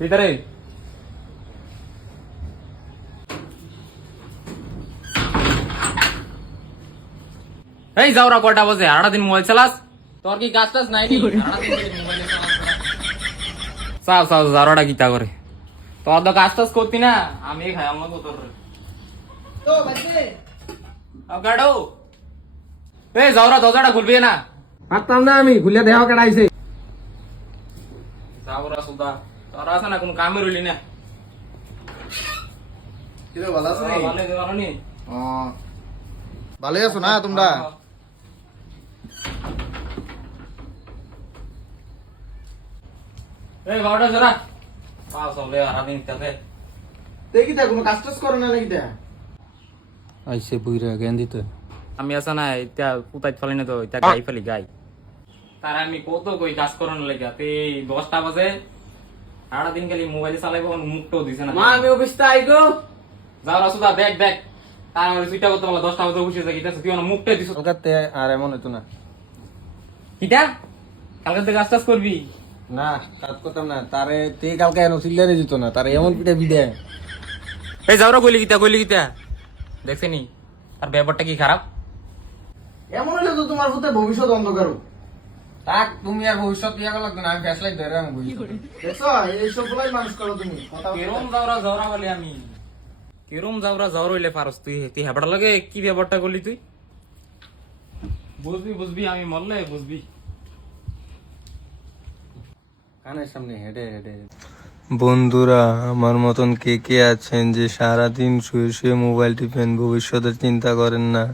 ভিতরে এই যাওরা কয়টা বাজে? সারাটা দিন মোবাইল চালাস? তোর কি কাজ টাজ নাই? চাও চাও যাওরাটা গীতা করে তোর তো কাজ টাজ করতি না, আমি খাই আমাকে তোর গাড়ো। এই যাওরা দরজাটা খুলবি না? পারতাম না আমি, খুলে দেওয়া কাটাইছে। যাওরা সুদা তোরা আছে না, কোন কামে রইলি না। ভালো আছো নি? ভালো নি? ভালোই আছো না তোমরা? এই বারোটা জোরা পাও চলে সারাদিন তাতে দেখি তা কোনো কাজ টাজ করো না নাকি তা? আইসে বুইরা জ্ঞান দিতে। আমি আছে না এটা পুতাই ফেলি না তো, এটা গাই ফেলি গাই। তার আমি কত কই কাজ করানোর লেগে, তে 10টা বাজে সারা দিন খালি মোবাইল চালাইবো, মুখটাও দিছে না। মা আমি অফিসটা আইগো। যাও রাসুদা দেখ দেখ, তার আমার সুইটা করতে বলা 10টা বাজে বসে থাকি, তুই আমার মুখটা দিছ। কলকাতাতে আর এমন হতো না। কিটা কালকে থেকে কাজ টাজ করবি? না কাজ করতাম না, তারে তে কালকে এনো সিল্লারে দিত না, তারে এমন পিঠা বিদে। এই যাও রা কইলি গিতা দেখছেনি আর ব্যাপারটা কি খারাপ? এমন হলে তো তোমার পুতে ভবিষ্যৎ অন্ধকার। তাক তুমি আর ভবিষ্যৎ ইয়া গেল না, আমি ফ্যাশলাইট ধরে আমি বুঝি। দেখছো এইসব গুলাই মানুষ করো তুমি। কেরম যাওরা বলি আমি, কেরম যাওরা হইলে পারস তুই? তুই হেবাটা লাগে কি ব্যাপারটা করলি তুই? বুঝবি আমি মরলে বুঝবি। কানের সামনে হেডে হেডে। বন্ধুরা, আমার মতন কে কে আছেন যে সারাদিন শুয়ে শুয়ে মোবাইল টিপেন, ভবিষ্যতের চিন্তা করেন না?